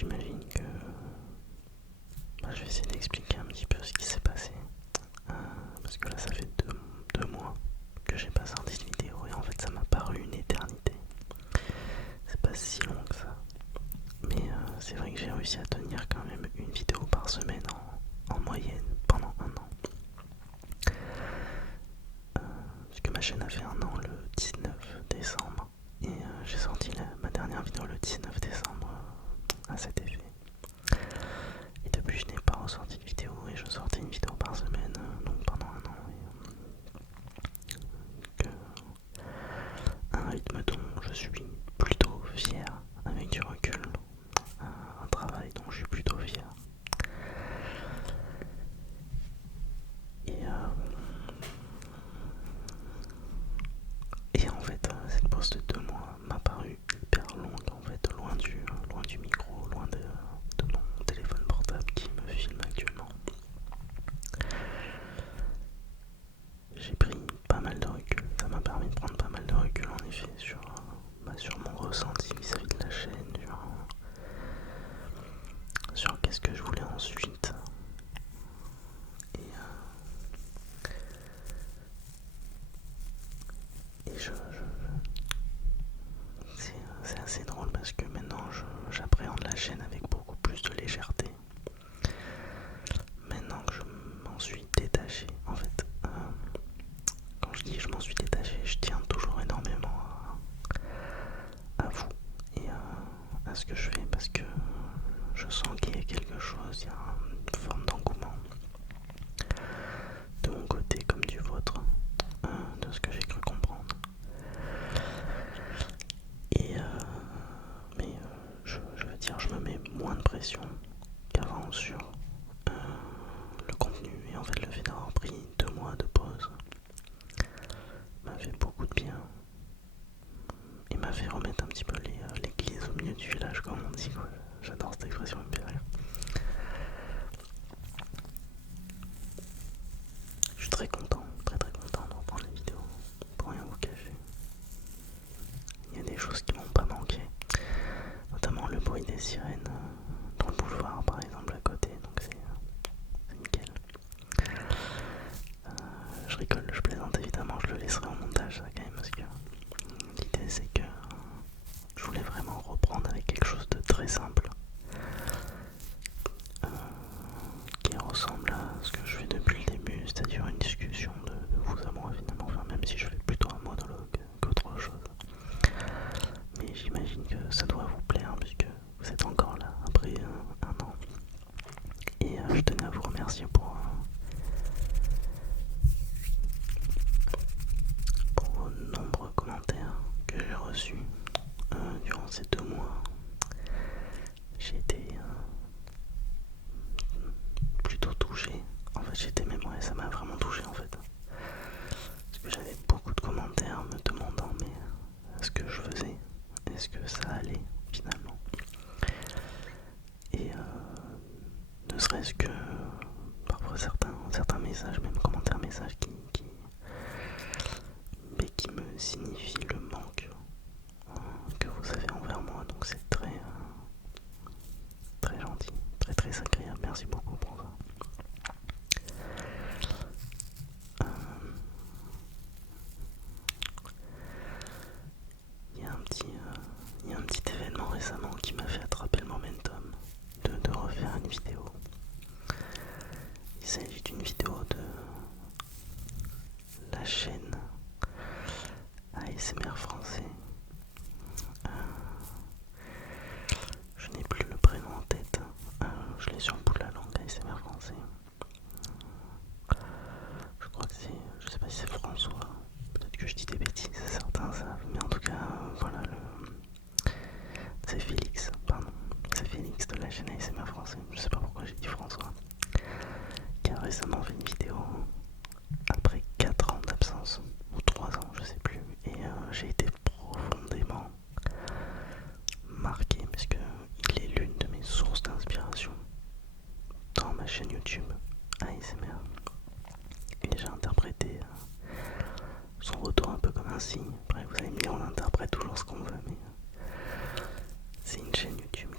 j'imagine que je vais essayer d'expliquer un petit peu ce qui s'est passé. Parce que là ça fait deux mois que j'ai pas sorti de vidéo et en fait ça m'a paru une éternité. C'est pas si long que ça. Mais c'est vrai que j'ai réussi à tenir quand même une vidéo par semaine en moyenne pendant un an. Puisque ma chaîne a fait un an le 19 décembre. Et j'ai sorti ma dernière vidéo le 19 décembre à cet effet. Et depuis je n'ai pas ressorti de vidéo et je sortais une vidéo par semaine donc pendant un an. Un rythme dont je suis plutôt fier avec du recul. Un travail dont je suis plutôt fier. Et en fait, cette pause de 2 mois m'a paru hyper longue, en fait, loin du micro, loin de mon téléphone portable qui me filme actuellement. J'ai pris pas mal de recul, ça m'a permis de prendre pas mal de recul en effet sur mon ressenti vis-à-vis de la chaîne, sur qu'est-ce que je voulais ensuite. Et c'est assez drôle parce que maintenant j'appréhende la chaîne avec beaucoup plus de légèreté. Maintenant que je m'en suis détaché, en fait, quand je dis je m'en suis détaché, je tiens toujours énormément à vous et à ce que je fais parce que je sens qu'il y a quelque chose, il y a une forme d'engouement de mon côté comme du vôtre, de ce que j'ai cru comprendre. Et mais je veux dire, je me mets moins de pression qu'avant sur le contenu et en fait le fait d'avoir pris 2 mois de pause m'a fait beaucoup de bien et m'a fait remettre un petit peu l'église au milieu du village comme on dit quoi. J'adore cette expression, elle me fait rire. Je suis très content, très content de reprendre les vidéos, pour rien vous cacher. Il y a des choses qui m'ont pas manqué, notamment le bruit des sirènes dans le boulevard par exemple à côté, donc c'est nickel. Je rigole, je plaisante évidemment, je le laisserai en montage ça quand même parce que l'idée c'est que je voulais vraiment reprendre avec quelque chose de très simple qui ressemble à ce que je fais depuis le début, c'est-à-dire une discussion de vous à moi finalement, enfin même si je fais plutôt un monologue qu'autre chose. Mais j'imagine que ça doit vous plaire puisque vous êtes encore là après un an. Et je tenais à vous remercier pour vos nombreux commentaires que j'ai reçus durant ces 2 mois. J'ai été plutôt touché. En fait, ça m'a vraiment touché en fait. Parce que j'avais beaucoup de commentaires me demandant mais ce que je faisais, est-ce que ça allait finalement. Et ne serait-ce que parfois certains messages, même commentaires messages qui me signifient le manque que vous avez envers moi, donc c'est très gentil, très agréable, merci beaucoup pour ça. Il y a un petit événement récemment qui m'a fait attraper le momentum de refaire une vidéo. Il s'agit d'une vidéo de la chaîne ASMR français. Je n'ai plus le prénom en tête, je l'ai sur le bout de la langue, ASMR français. Je crois que je sais pas si c'est François, peut-être que je dis des bêtises, certains savent, mais en tout cas, voilà, c'est Félix, pardon, c'est Félix de la chaîne ASMR français, je sais pas pourquoi j'ai dit François, qui a récemment fait une vidéo après 4 ans d'absence, ou 3 ans, je sais plus, et j'ai été profondément marqué, puisque il est l'une de mes sources d'inspiration dans ma chaîne YouTube ASMR. Et j'ai interprété son retour un peu comme un signe. Après vous allez me dire on interprète toujours ce qu'on veut, mais c'est une chaîne YouTube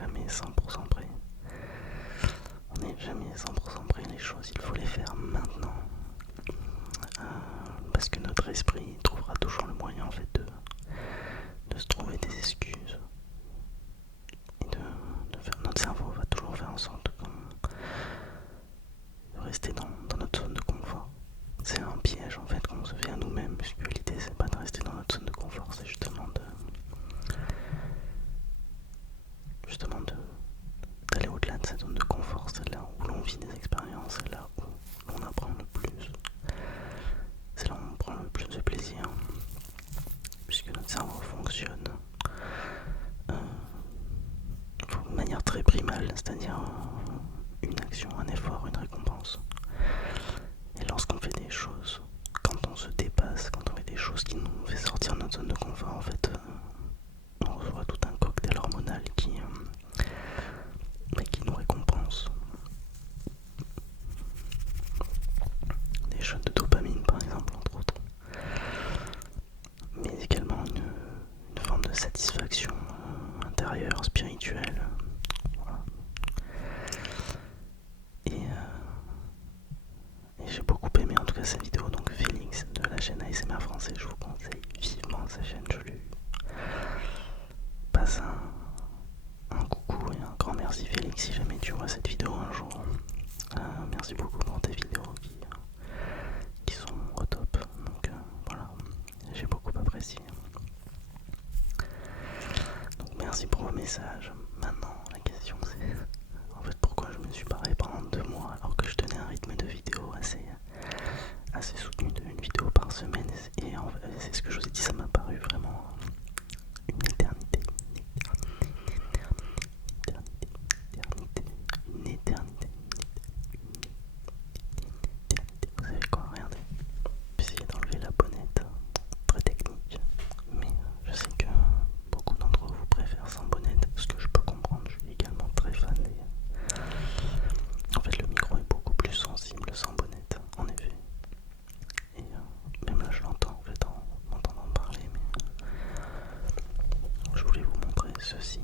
jamais 100% prêt. On n'est jamais 100% prêt, les choses il faut les faire maintenant. Parce que notre esprit trouvera toujours le moyen en fait de se trouver des excuses. Et de faire, notre cerveau va toujours faire en sorte de rester dans notre zone de confort. C'est un piège en fait qu'on se fait à nous-mêmes, puisque l'idée c'est pas de rester dans notre zone de confort, c'est justement d'aller au-delà de cette zone de confort. C'est là où l'on vit des expériences, c'est là où l'on apprend le plus, c'est là où on prend le plus de plaisir, puisque notre cerveau fonctionne de manière très primale, c'est-à-dire une action, un effort, une récompense. Et lorsqu'on fait des choses, quand on se dépasse, quand on fait des choses qui nous fait sortir de notre zone de confort, en fait, on reçoit tout un cocktail hormonal qui nous récompense. Des shots de dopamine par exemple, entre autres. Mais également une forme de satisfaction intérieure, spirituelle. Voilà. Et j'ai beaucoup aimé en tout cas sa vidéo, donc Félix de la chaîne ASMR français, je vous conseille vivement sa chaîne, je lui passe un coucou et un grand merci Félix si jamais tu vois cette vidéo un jour. Merci beaucoup pour tes vidéos qui sont au top, donc voilà, j'ai beaucoup apprécié. Donc merci pour vos messages. Maintenant la question c'est en fait pourquoi je me suis barré pendant 2 mois alors que je tenais un rythme de vidéo assez soutenu d'une vidéo par semaine, et en fait, c'est ce que je vous ai dit, ça m'a paru vraiment une éternité. Vous savez quoi, regardez, j'ai essayé d'enlever la bonnette, très technique, mais je sais que beaucoup d'entre vous préfèrent sans bonnette, ce que je peux comprendre, je suis également très fan en fait le micro est beaucoup plus sensible sans bonnette, en effet. Et même là je l'entends en fait en m'entendant parler, mais je voulais vous montrer ceci.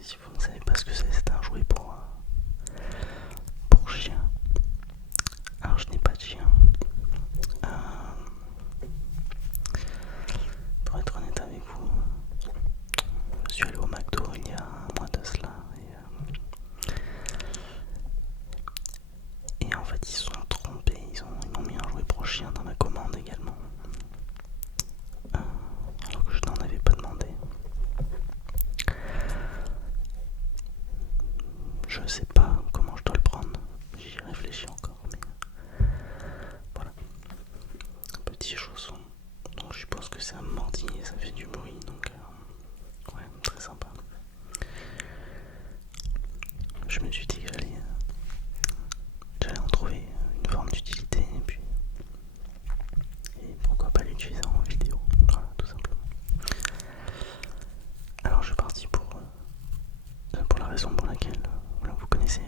Si vous ne savez pas ce que c'est un jouet pour chien. Alors je n'ai pas de chien. Pour être honnête avec vous, je suis allé au McDo il y a un mois de cela et en fait ils se sont trompés, ils m'ont mis un jouet pour chien dans ma commande également, alors que je n'en avais pas demandé. Je sais pas comment je dois le prendre, j'y réfléchis encore, mais voilà. Un petit chausson, donc je suppose que c'est un mortier, ça fait du bruit, donc ouais, très sympa. Je me suis dit que j'allais en trouver une forme d'utilité et pourquoi pas l'utiliser en vidéo, voilà, tout simplement. Alors je suis parti pour la raison pour laquelle vous connaissez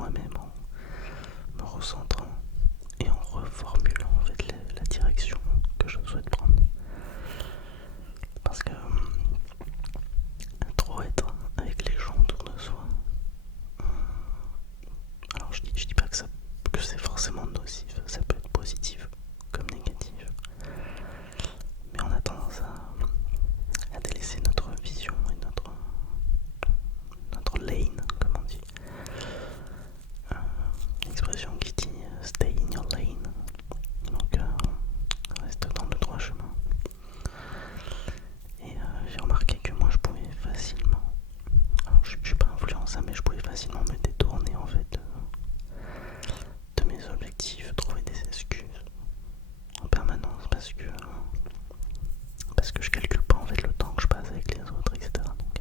moi-même en me recentrant et en reformulant en fait la direction que je souhaite prendre. Parce que trop être avec les gens autour de soi, alors je dis pas que c'est forcément nocif, ça peut être positif comme négatif, mais on a tendance à délaisser notre vision et notre lane, comme on dit. Une expression qui dit stay in your lane, donc reste dans le droit chemin. Et j'ai remarqué que moi je pouvais facilement, alors je suis pas influençable, mais je pouvais facilement me détourner en fait de mes objectifs, trouver des excuses en permanence parce que je calcule pas en fait le temps que je passe avec les autres, etc. Donc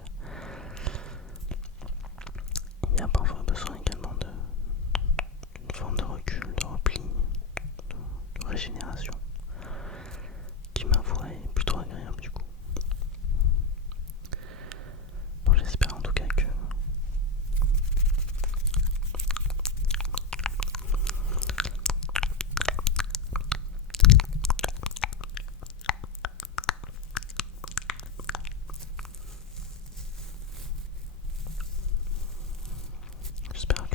il y a parfois besoin également d'une forme de recul, de repli, de régénération qui ma foi est plutôt agréable du coup. Bon, j'espère en tout cas que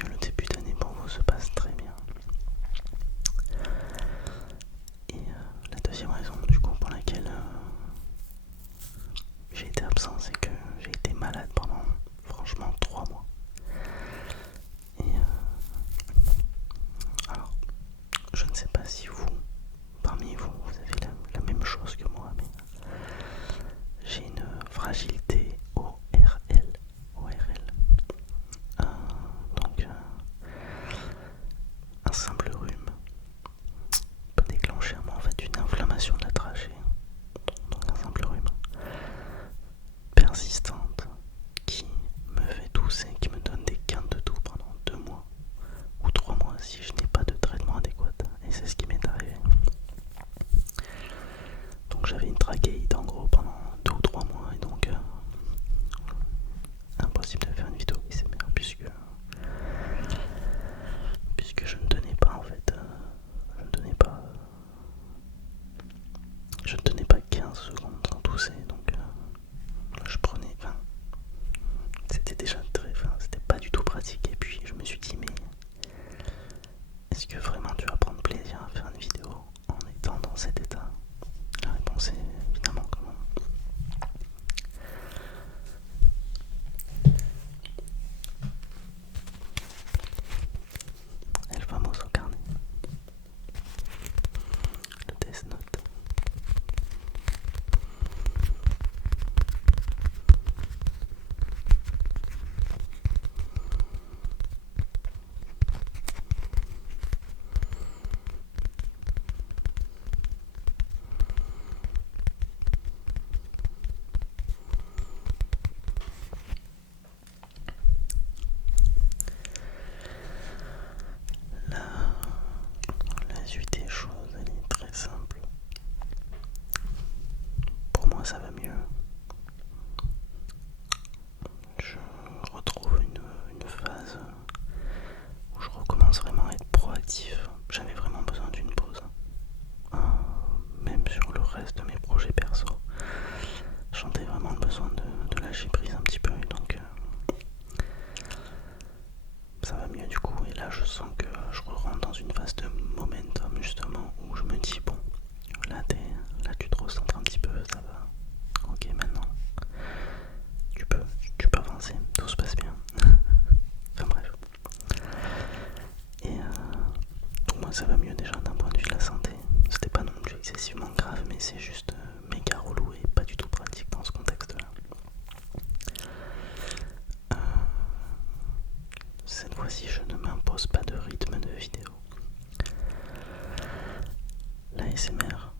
le début d'année pour vous se passe très bien. Et la deuxième raison du coup pour laquelle j'ai été absent, c'est que j'ai été malade pendant franchement 3 mois. Et alors, je ne sais pas si parmi vous, vous avez la même chose que moi, mais j'ai une fragilité ORL. Donc, un simple rhume peut déclencher en fait une inflammation de la trachée. Donc, un simple rhume persistante qui me fait tousser, qui me donne des quintes de toux pendant 2 mois ou 3 mois si je n'ai pas de traitement adéquat. Et c'est ce qui m'est arrivé. Donc j'avais une trachéite en gros pendant 2 ou 3 mois et donc impossible de faire une vidéo ASMR puisque je ne tenais pas en fait, je ne tenais pas 15 secondes sans tousser, donc je prenais, c'était déjà c'était pas du tout pratique et puis je me suis dit mais est-ce que vraiment tu vas prendre plaisir à faire une vidéo en étant dans cet état? La réponse est évidemment que non. El famoso carnet, le Death Note. La suite des choses, elle est très simple. Pour moi, ça va mieux. Je retrouve une phase où je recommence vraiment à être proactif. J'avais vraiment besoin d'une pause. Même sur le reste de mes projets perso, j'avais vraiment besoin de lâcher prise un petit peu. Et donc, ça va mieux du coup. Et là, je sens que je rentre dans une phase de momentum justement où je me dis bon, là tu te recentres un petit peu, ça va. Ok, maintenant tu peux avancer, tout se passe bien. Enfin bref. Et pour moi ça va mieux déjà d'un point de vue de la santé. C'était pas non plus excessivement grave, mais c'est juste méga relou et pas du tout pratique dans ce contexte-là. Cette fois-ci je ne m'impose pas de rythme de vidéo. L'ASMR,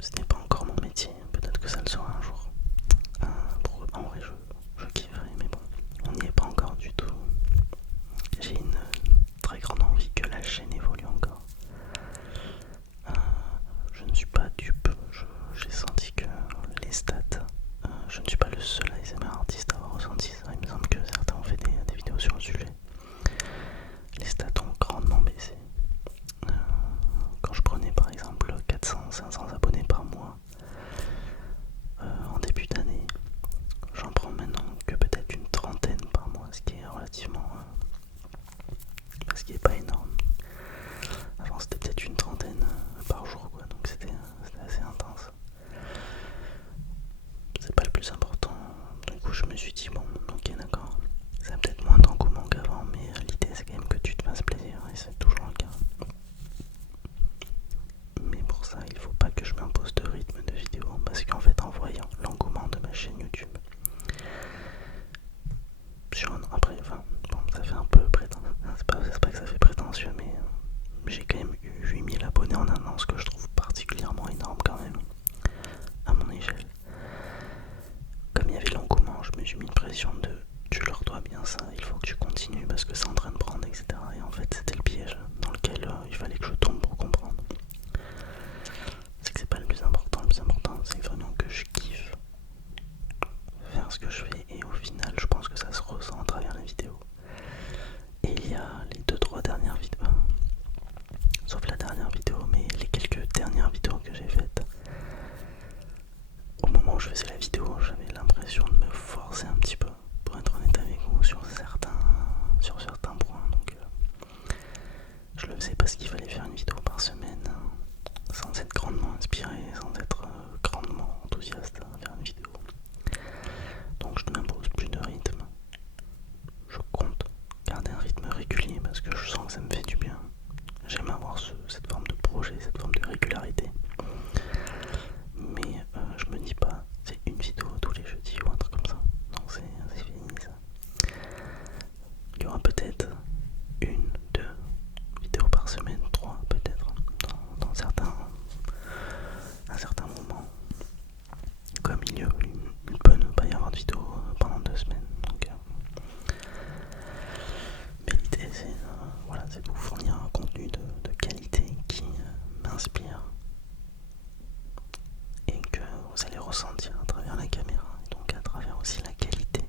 ce n'est pas encore mon métier, peut-être que ça le sera un jour. En vrai je kifferais, mais bon, on n'y est pas encore du tout. J'ai une très grande envie que la chaîne évolue encore. Je ne suis pas dupe, j'ai senti que les stats, je ne suis pas le seul ASMR artiste à avoir ressenti ça. Il me semble que certains ont fait des vidéos sur le sujet. ce qui est pas énorme. Avant c'était peut-être une trentaine par jour quoi, donc c'était assez intense. C'est pas le plus important, du coup je me suis dit bon ok d'accord, ça a peut-être moins d'engouement qu'avant, mais l'idée c'est quand même que tu te fasses plaisir et c'est toujours le cas. Mais pour ça il faut pas que je m'impose de rythme de vidéo, parce qu'en fait en voyant l'engouement de ma chaîne YouTube, après enfin bon ça fait un peu prétentieux, c'est pas que ça fait prétentieux, mais j'ai quand même eu 8000 abonnés en un an, ce que je trouve particulièrement énorme quand même, à mon échelle. Comme il y avait l'engouement, je me suis mis une pression de tu leur dois bien ça, il faut que tu continues parce que c'est en train de prendre, etc. Et en fait c'était le piège dans lequel il fallait que je tombe pour comprendre. C'est que c'est pas le plus important c'est vraiment que je kiffe faire ce que je fais, et au final je pense que ça se ressent à travers les vidéos. Et il y a les 2-3 dernières vidéos, sauf la dernière vidéo, mais les quelques dernières vidéos que j'ai faites, au moment où je faisais la vidéo, j'avais l'impression de me forcer un petit peu, pour être honnête avec vous, sur certains points. Donc je le faisais parce qu'il fallait faire une vidéo par semaine, sans être grandement inspiré, sans être grandement enthousiaste à faire une vidéo. Donc je ne m'impose plus de rythme. Je compte garder un rythme régulier parce que je sens que ça me fait du bien. J'aime avoir cette forme de projet, cette forme de régularité. Mais je me dis pas c'est une vidéo tous les jeudis ou un truc comme ça. Non, c'est fini ça. Il y aura peut-être 1-2 vidéos par semaine, 3 peut-être, dans à certains moments. Comme il peut ne pas y avoir de vidéo pendant 2 semaines. Donc, mais l'idée c'est de vous fournir un contenu de qualité qui m'inspire et que vous allez ressentir à travers la caméra, et donc à travers aussi la qualité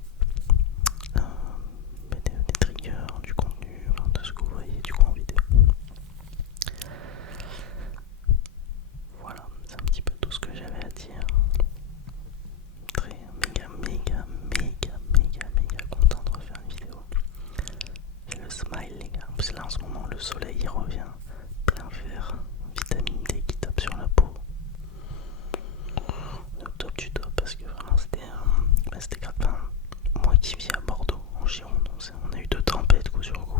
des triggers, du contenu, de ce que vous voyez du coup en vidéo. Voilà, c'est un petit peu tout ce que j'avais à dire. Très méga content de refaire une vidéo. J'ai le smile les gars, parce que là en ce moment le soleil il revient plein vert, vitamine D qui tape sur la peau. Au top du top, parce que vraiment c'était grave. Moi qui vis à Bordeaux en Gironde, on a eu 2 tempêtes coup sur coup.